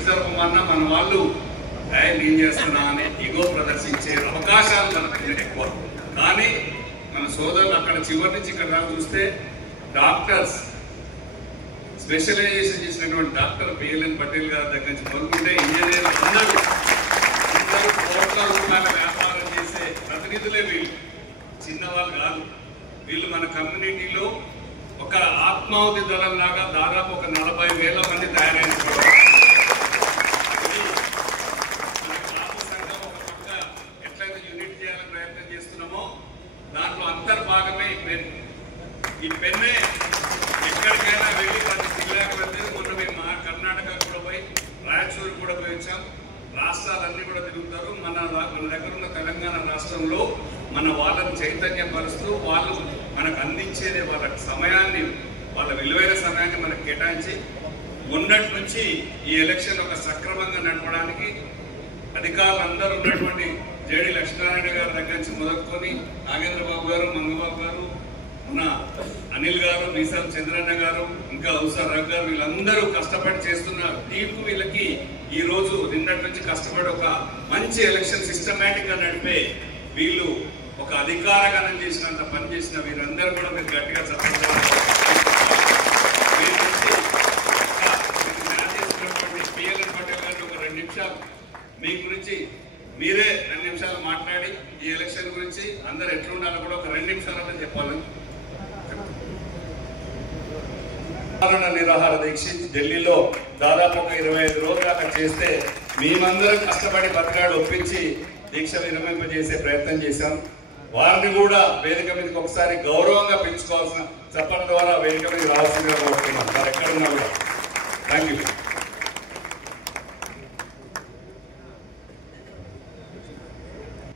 Election జరపమన్నా మన వాళ్ళు నేను చేస్తున్నా అని ఇగో ప్రదర్శించే అవకాశాలు మనకు ఎక్కువ. కానీ మన సోదరులు అక్కడ చివరి నుంచి ఇక్కడ దాకా చూస్తే డాక్టర్స్ స్పెషలైజేషన్ చేసినటువంటి డాక్టర్ బిఎల్ఎన్ పటేల్ గారి దగ్గర నుంచి మొదలుకుంటే ఇంజనీర్లు అందరూ కోట్ల రూపాయల వ్యాపారం చేసే ప్రతినిధులే వీళ్ళు, చిన్నవాళ్ళు కాదు. వీళ్ళు మన కమ్యూనిటీలో ఒక ఆత్మాహుతి దళం లాగా దాదాపు ఒక 40,000 మంది తయారైన ఎట్లయితే యూనిట్ చేయాలని ప్రయత్నం చేస్తున్నామో దాంట్లో అంతర్భాగమే ఈ పెన్. ఈ పెన్నే ఎక్కడికైనా వెళ్ళి ప్రతి జిల్లాకు వెళ్తే మొన్న మేము మా కర్ణాటక కూడా పోయి రాయచూరు కూడా పోయి వచ్చాం. రాష్ట్రాలన్నీ కూడా తిరుగుతారు. మన దగ్గర ఉన్న తెలంగాణ రాష్ట్రంలో మన వాళ్ళని చైతన్యపరుస్తూ వాళ్ళు మనకు అందించేదే వాళ్ళ సమయాన్ని, వాళ్ళ విలువైన సమయాన్ని మనకు కేటాయించి మొన్నటి నుంచి ఈ ఎలక్షన్ ఒక సక్రమంగా నడపడానికి అధికారులు అందరూ ఉన్నటువంటి జేడి లక్ష్మీనారాయణ గారి దగ్గర నుంచి మొదలుకొని నాగేంద్రబాబు గారు, మంగబాబు గారు, మన అనిల్ గారు, మీసాల చంద్రన్న గారు, ఇంకా ఉసార్ రఘు గారు, వీళ్ళందరూ కష్టపడి చేస్తున్న టీంకు వీళ్ళకి ఈ రోజు నిన్నటి నుంచి కష్టపడి ఒక మంచి ఎలక్షన్ సిస్టమేటిక్ గా నడిపే వీళ్ళు ఒక అధికార గణం చేసినంత పని చేసిన వీరందరూ కూడా మీరు గట్టిగా చెప్పాలి. బిఎల్ఎన్ పటేల్ గారిని ఒక 2 నిమిషాలు మీ గురించి మీరే 2 నిమిషాలు మాట్లాడి ఈ ఎలక్షన్ గురించి అందరు ఎట్లా ఉండాలో కూడా ఒక 2 నిమిషాలలో చెప్పాలని. నిరాహార దీక్ష ఢిల్లీలో దాదాపు ఒక 25 రోజులు అక్కడ చేస్తే మేమందరం కష్టపడి బతకాడు ఒప్పించి దీక్ష విరమింపజేసే ప్రయత్నం చేశాం. వారిని కూడా వేదిక మీదకి ఒకసారి గౌరవంగా పెంచుకోవాల్సిన చెప్పడం ద్వారా వేదిక మీద రావాల్సిందిగా కోరుతున్నాం. వారు ఎక్కడున్నా కూడా. Thank you.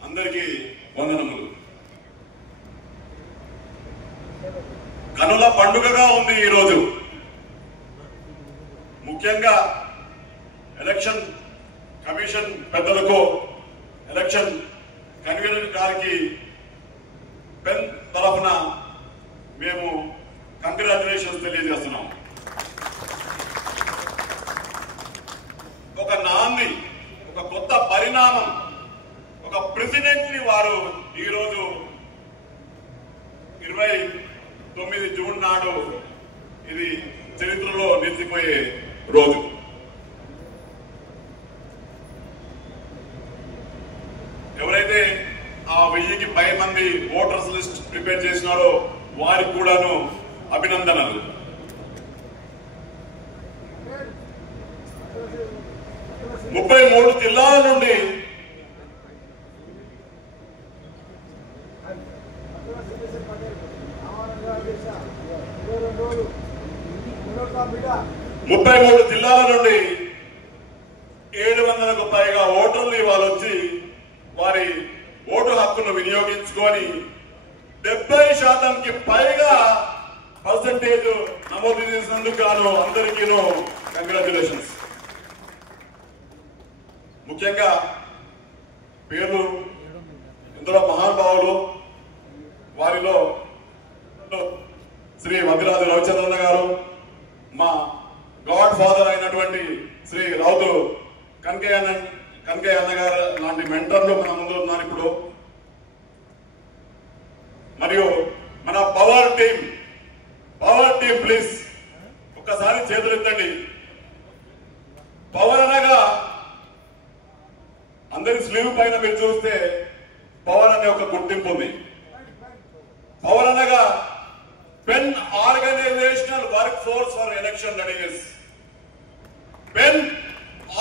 అందరికీ వందనములు. కనుల పండుగగా ఉంది ఈరోజు. ముఖ్యంగా ఎలక్షన్ కమిషన్ పెద్దలకు, ఎలక్షన్ కన్వీనర్ గారికి పెన్ తరఫున మేము కంగ్రాచులేషన్స్ తెలియజేస్తున్నాం. ఒక నాంది, ఒక కొత్త పరిణామం, ఒక ప్రెసిడెంట్ ని వారు ఈరోజు 29 జూన్ నాడు ఇది చరిత్రలో నిలిచిపోయే రోజు. ఎవరైతే ఆ 1000కి పై మంది ఓటర్స్ లిస్ట్ ప్రిపేర్ చేసినారో వారికి కూడాను అభినందనలు. ముప్పై 33 జిల్లాల నుండి 700కు పైగా ఓటర్లు ఇవాళ వచ్చి వారి ఓటు హక్కును వినియోగించుకొని 70%కి పైగా పర్సంటేజ్ నమోదు చేసినందుకు గాను అందరికీ కంగ్రాచులేషన్స్. ముఖ్యంగా పేర్లు ఇందులో మహానుభావులు, వారిలో శ్రీ మద్దిరాజు రవిచంద్రన్న గారు, మా గాడ్ ఫాదర్ అయినటువంటి శ్రీ రౌతు కనకయ్య అన్న గారు లాంటి మెంటర్లు మన ముందు ఉన్నారు ఇప్పుడు. మరియు మన పవర్ టీం ప్లీజ్ ఒక్కసారి చేతులెత్తండి. పవర్ అనగా అందరి స్లీవ్ పైన మీరు చూస్తే పవర్ అనే ఒక గుర్తింపు ఉంది. పవర్ అనగా pen organisational work force for election readiness. Pen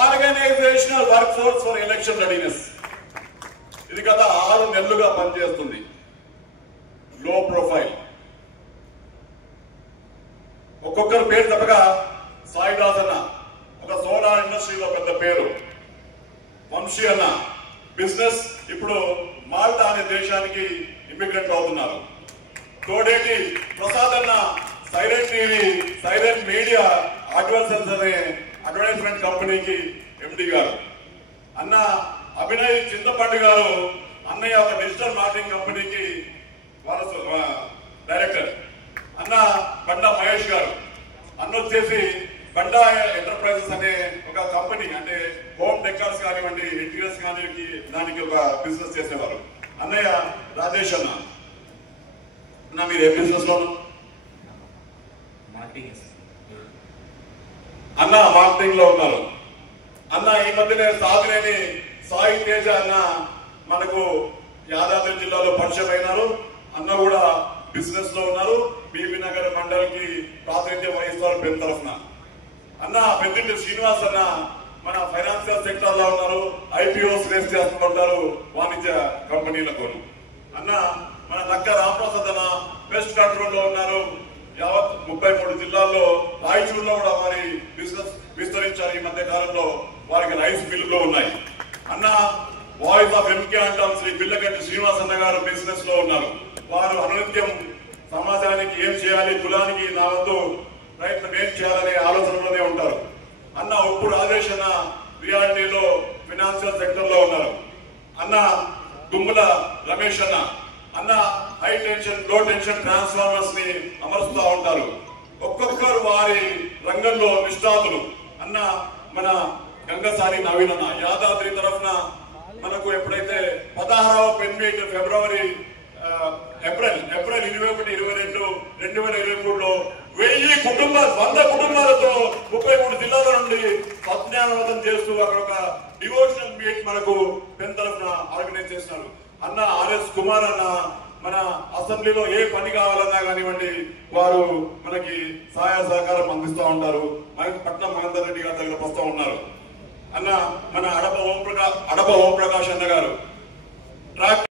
organisational work force for election readiness. ఇది గత 6 నెలలుగా పనిచేస్తుంది. లో ప్రొఫైల్. ఒక్కొక్కరు పేరు తప్పగా సాయిదాస్ అన్న ఒక సోలార్ ఇండస్ట్రీలో పెద్ద పేరు, వంశీ అన్న బిజినెస్ ఇప్పుడు మాల్టా అనే దేశానికి ఇమిగ్రెంట్ అవుతున్నారు, తోడేటి ప్రసాద్ అన్న silent TV silent media advertisement కంపెనీకి ఎండి గారు, అన్న అభినయ్ చింతపండు గారు అన్నయ్య ఒక డిజిటల్ మార్కెటింగ్ కంపెనీకి డైరెక్టర్, అన్న బండ మహేష్ గారు, అన్న వచ్చేసి బండా ఎంటర్ప్రైజెస్ అనే ఒక కంపెనీ, అంటే హోమ్ డెకర్స్ కానివ్వండి, ఇంటీరియర్స్ కానివ్వండి, దానికి ఒక బిజినెస్ చేసేవారు. అన్నయ్య రాజేష్ అన్న, మీరు ఏ బిజినెస్ లో? అన్న మార్కెటింగ్ లో ఉన్నారు. అన్న ఈ మధ్యనే సాగులేని సాయి తేజ అన్న మనకు యాదాద్రి జిల్లాలో పరిచయం అయినారు. అన్న కూడా బిజినెస్ లో ఉన్నారు. బీబీ నగర్ మండలికి ప్రాతినిధ్యం వహిస్తారు పెన్ తరఫున. అన్న పెద్దింటి శ్రీనివాస్ అన్న మన ఫైనాన్షియల్ సెక్టర్ లో ఉన్నారు. ఐపీఓస్ రేస్ చేస్తుంటారు వాణిజ్య కంపెనీలకు. అన్న మన నక్క రామప్రసాద్ అన్న పెస్ట్ కంట్రోల్ లో ఉన్నారు. యావత్ 33 జిల్లాల్లో రాయచూరులో కూడా వారి బిజినెస్ విస్తరించారు. ఈ మధ్య కాలంలో వారికి రైస్ మిల్లులో ఉన్నాయి. అన్న వాయిస్ ఆఫ్ ఎంకే అంటాం శ్రీ బిల్లగట్టి శ్రీనివాస్ అన్న గారు బిజినెస్ లో ఉన్నారు. వారు అనునిత్యం సమాజానికి ఏం చేయాలి, కులానికి నా వంతు ప్రయత్నం ఏం చేయాలనే ఆలోచనలోనే ఉంటారు. అన్న ఉప్పు రాజేష్ అన్న రియాలిటీలో ఫైనాన్షియల్ సెక్టర్ లో ఉన్నారు. అన్న దుమ్ముల రమేష్ అన్న హై టెన్షన్ లో టెన్షన్ ట్రాన్స్ఫార్మర్స్ ని అమరుస్తూ ఉంటారు. ఒక్కొక్కరు వారి రంగంలో నిష్ణాతులు. అన్న మన గంగసారి నవీన్ అన్న యాదాద్రి తరఫున మనకు ఎప్పుడైతే 16వ పెన్ మీట్ ఏప్రిల్ 21, 22, 2023లో 1000 కుటుంబాలు 100 కుటుంబాలతో 33 జిల్లాల నుండి సత్యానందం చేస్తూ అక్కడ ఒక డివోషనల్ మీట్ మనకు పెన్ తరఫున ఆర్గనైజ్ చేస్తున్నారు. అన్న ఆర్ఎస్ కుమార్ అన్న మన అసెంబ్లీలో ఏ పని కావాలన్నా కానివ్వండి వారు మనకి సహాయ సహకారం అందిస్తూ ఉంటారు. పట్నం మహేందర్ రెడ్డి గారి దగ్గర వస్తూ ఉన్నారు. అన్న మన అడప ఓం ప్రకాష్ అన్న గారు ట్రాక్